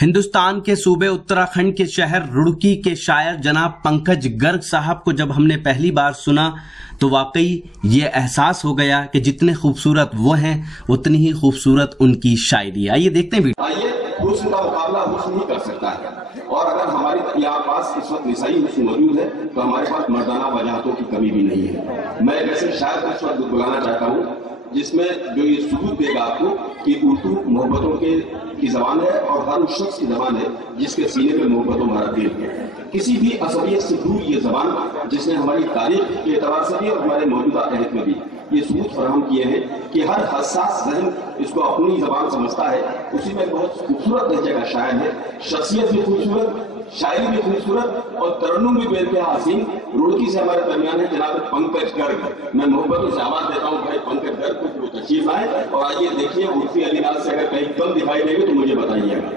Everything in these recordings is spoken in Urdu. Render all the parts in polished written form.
ہندوستان کے صوبے اتراکھنڈ کے شہر روڑکی کے شاعر جناب پنکج گرگ صاحب کو جب ہم نے پہلی بار سنا تو واقعی یہ احساس ہو گیا کہ جتنے خوبصورت وہ ہیں اتنی ہی خوبصورت ان کی شاعری۔ آئیے دیکھتے ہیں آئیے حسن کا مقابلہ حسن ہی کر سکتا ہے، اور اگر ہمارے یہاں پاس اس وقت نسائی حسن موجود ہے تو ہمارے پاس مردانہ وجاہتوں کی کمی بھی نہیں ہے۔ میں ویسے شاعر کو اس وقت بلانا چاہتا ہوں جس میں جو یہ ثبوت دے گا آپ کو کہ اردو محبتوں کی زبان ہے اور ہر اس شخص کی زبان ہے جس کے سینے میں محبتوں بھرا دل ہے۔ کسی بھی عصبیت سے دور یہ زبان جس نے ہماری تاریخ کے اعتبار سے بھی اور ہمارے موجودہ عہد میں بھی یہ ثبوت فراہم کیے ہیں کہ ہر حساس ذہن اس کو اپنی زبان سمجھتا ہے۔ اسی میں بہت خوبصورت درجے کا شاعر ہے، شخصیت بھی خوبصورت، شاعری بھی خوبصورت اور ترنم بھی بے انتہا حسین۔ روڑکی سے ہمارے درمیان ہے جناب پنکج گرگ۔ میں محبتوں سے آواز دیتا ہوں بھائی پنکج گرگ کو وہ تشریف آئے اور آئیے دیکھیے عرفی علی ناز سے اگر کہیں کم دکھائی دے گی تو مجھے بتائیے گا۔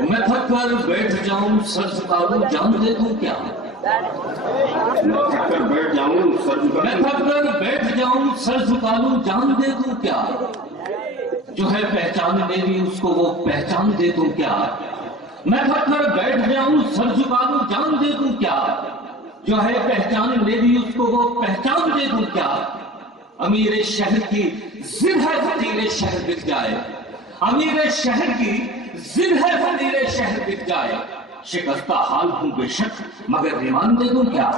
میں تھک کر بیٹھ جاؤں سر جھکا دوں جان دے دوں کیا، میں تھک کر بیٹھ جاؤں سر جھکا دوں جان دے دوں کیا، جو ہے پہچان میری اس کو وہ پہچان دے دوں کیا۔ میں تھک کر بیٹھ جاؤں سر جھکا دوں جان دے دوں کیا، جو ہے پہچان میری اس کو وہ پہچان دے دوں کیا۔ امیر شہر کی ضد ہے فقیر شہر بک جائے، امیر شہر کی ضد ہے فقیر شہر بک جائے، شکستہ حال ہوں بے شک مگر ایمان دے دوں کیا۔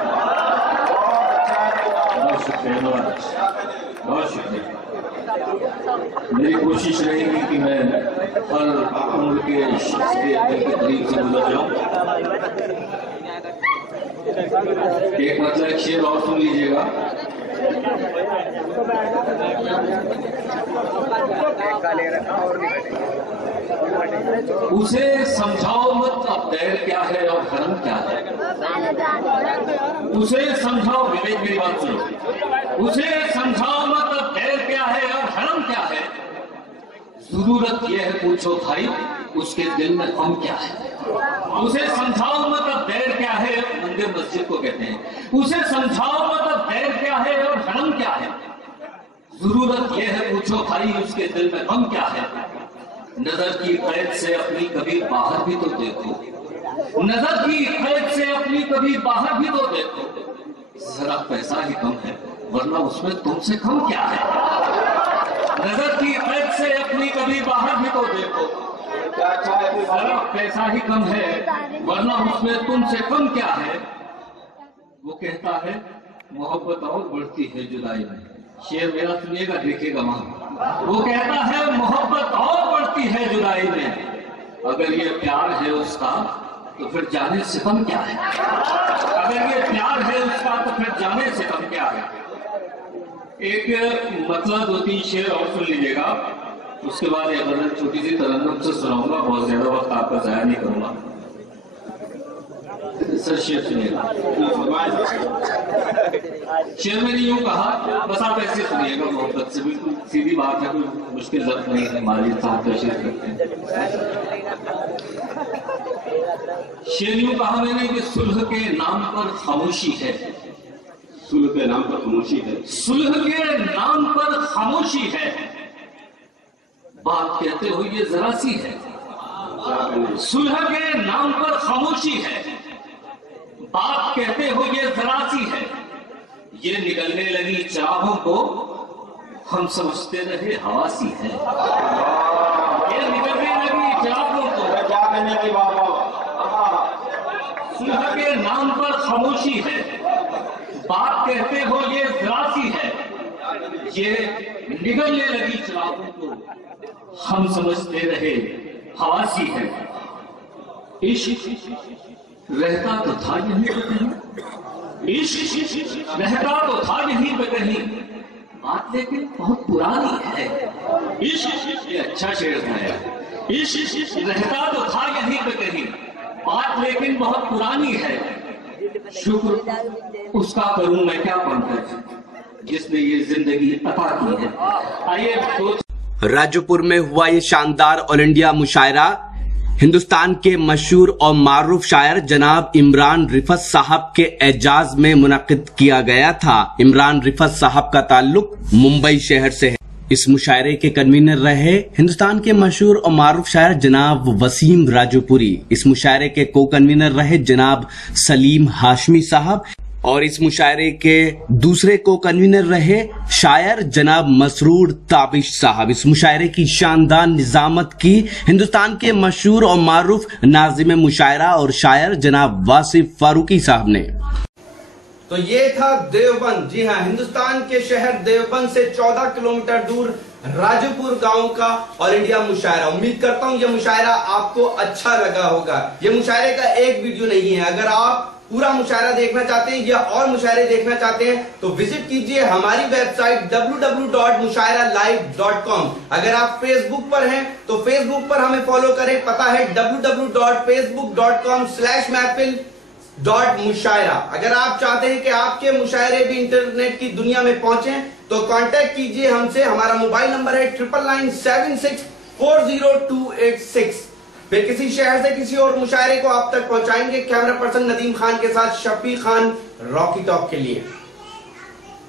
بہت شکریہ، بہت شکریہ۔ میری کوشش رہے گی کہ میں ہر عمر کے شخص کے دل کے قریب سے گزر جاؤں۔ ایک مطلب ایک شعر اور سن لیجیے گا۔ اسے سمجھاؤ مت اب دیر کیا ہے اور حرم کیا ہے، اسے سمجھاؤ، میری بات سنو، اسے سمجھاؤ مت اب دیر کیا ہے اور حرم کیا ہے، ضرورت یہ ہے پوچھو بھائی اس کے دل میں غم کیا ہے۔ اسے سمجھاؤ مت اب دیر کیا ہے، مندر مسجد کو کہتے ہیں، اسے سمجھاؤ مت اب دیر کیا ہے اور حرم کیا ہے، ضرورت یہ ہے پوچھو بھائی اس کے دل میں غم کیا ہے۔ نظر کی قید سے اپنی کبھی باہر بھی تو دیکھو، نظر کی قید سے اپنی کبھی باہر بھی تو دیکھو، ذرا پیسہ ہی کم ہے ورنہ اس میں تم سے کم کیا ہے۔ نظر کی قید سے اپنی کبھی باہر بھی تو دیکھو، ذرا پیسہ ہی کم ہے ورنہ اس میں تم سے کم کیا ہے۔ وہ کہتا ہے محبت اور بڑھتی ہے جدائی میں، شعر میرا سنیے گا دیکھیے گا وہاں۔ وہ کہتا ہے محبت اور بڑھتی ہے جدائی میں، اگر یہ پیار ہے اس کا تو پھر جانے ستم کیا ہے، اگر یہ پیار ہے اس کا تو پھر جانے ستم کیا ہے۔ ایک مطلب دو تین شعر اور سن لیجیے گا، اس کے بعد یہ غزل چھوٹی سی ترنم سے سناؤں گا، بہت زیادہ وقت آپ کا ضائع نہیں کروں گا۔ سر شعر سنیے گا، شعر میں نے یوں کہا، بس آپ ایسے سنیے گا محبت سے، بالکل سیدھی بات ہے، کوئی مشکل ضبط نہیں ہے، ہماری صاحب کا شعر کرتے ہیں۔ شعر یوں کہا میں نے کہ صلح کے نام پر خاموشی ہے، صلح کے نام پر خاموشی ہے، صلح کے نام پر خاموشی ہے، بات کہتے ہو یہ ذرا سی ہے، صلح کے نام پر خاموشی ہے، بات کہتے ہو یہ ذرا سی ہے، یہ نکلنے لگی چراغوں کو ہم سمجھتے رہے ہوا سی ہے، یہ نکلنے لگی چراغوں کو، صلح کے نام پر خاموشی ہے، بات کہتے ہو یہ ذرا سی ہے، یہ نکلنے لگی چراغوں کو ہم سمجھتے رہے ہوا سی ہے۔ عشق رہتا تو تھا یہیں پہ کہیں، عشق رہتا تو تھا یہیں پہ کہیں، بات لیکن بہت پرانی ہے، عشق یہ اچھا شعر تھا یار، عشق رہتا تو تھا یہیں پہ کہیں، بات لیکن بہت پرانی ہے، شکر اس کا کروں میں کیا پنکج جس نے یہ زندگی عطا کی ہے۔ آئیے راجو پور میں ہوا یہ شاندار آل انڈیا مشاعرہ ہندوستان کے مشہور اور معروف شاعر جناب عمران رفعت صاحب کے اعزاز میں منعقد کیا گیا تھا۔ عمران رفعت صاحب کا تعلق ممبئی شہر سے ہے۔ اس مشاعرے کے کنوینر رہے ہندوستان کے مشہور اور معروف شاعر جناب وسیم راجوپوری۔ اس مشاعرے کے کو کنوینر رہے جناب سلیم ہاشمی صاحب، اور اس مشاعرے کے دوسرے کو کنوینر رہے شاعر جناب مسرور تابش صاحب۔ اس مشاعرے کی شاندار نظامت کی ہندوستان کے مشہور اور معروف ناظم مشاعرہ اور شاعر جناب واصف فاروقی صاحب نے۔ تو یہ تھا دیوبند، جی ہاں، ہندوستان کے شہر دیوبند سے 14 کلومیٹر دور راجوپور گاؤں کا آل انڈیا مشاعرہ۔ امید کرتا ہوں یہ مشاعرہ آپ کو اچھا لگا ہوگا۔ یہ مشاعرے کا ایک ویڈیو نہیں ہے، اگر آپ پورا مشاعرہ دیکھنا چاہتے ہیں یا اور مشاعرے دیکھنا چاہتے ہیں تو وزٹ کیجئے ہماری ویب سائٹ www.mushairalive.com۔ اگر آپ فیس بک پر ہیں تو فیس بک پر ہمیں فالو کریں، پتہ ہے www.facebook.com/mahfil.mushaira۔ اگر آپ چاہتے ہیں کہ آپ کے مشاعرے بھی انٹرنیٹ کی دنیا میں پہنچیں تو کانٹیکٹ کیجئے ہم سے۔ ہمارا موبائل نمبر ہے 9997640286۔ پھر کسی شہر سے کسی اور مشاعرے کو آپ تک پہنچائیں گے کیمرہ پرسن ندیم خان کے ساتھ شفیق خان، راکی ٹاک کے لیے۔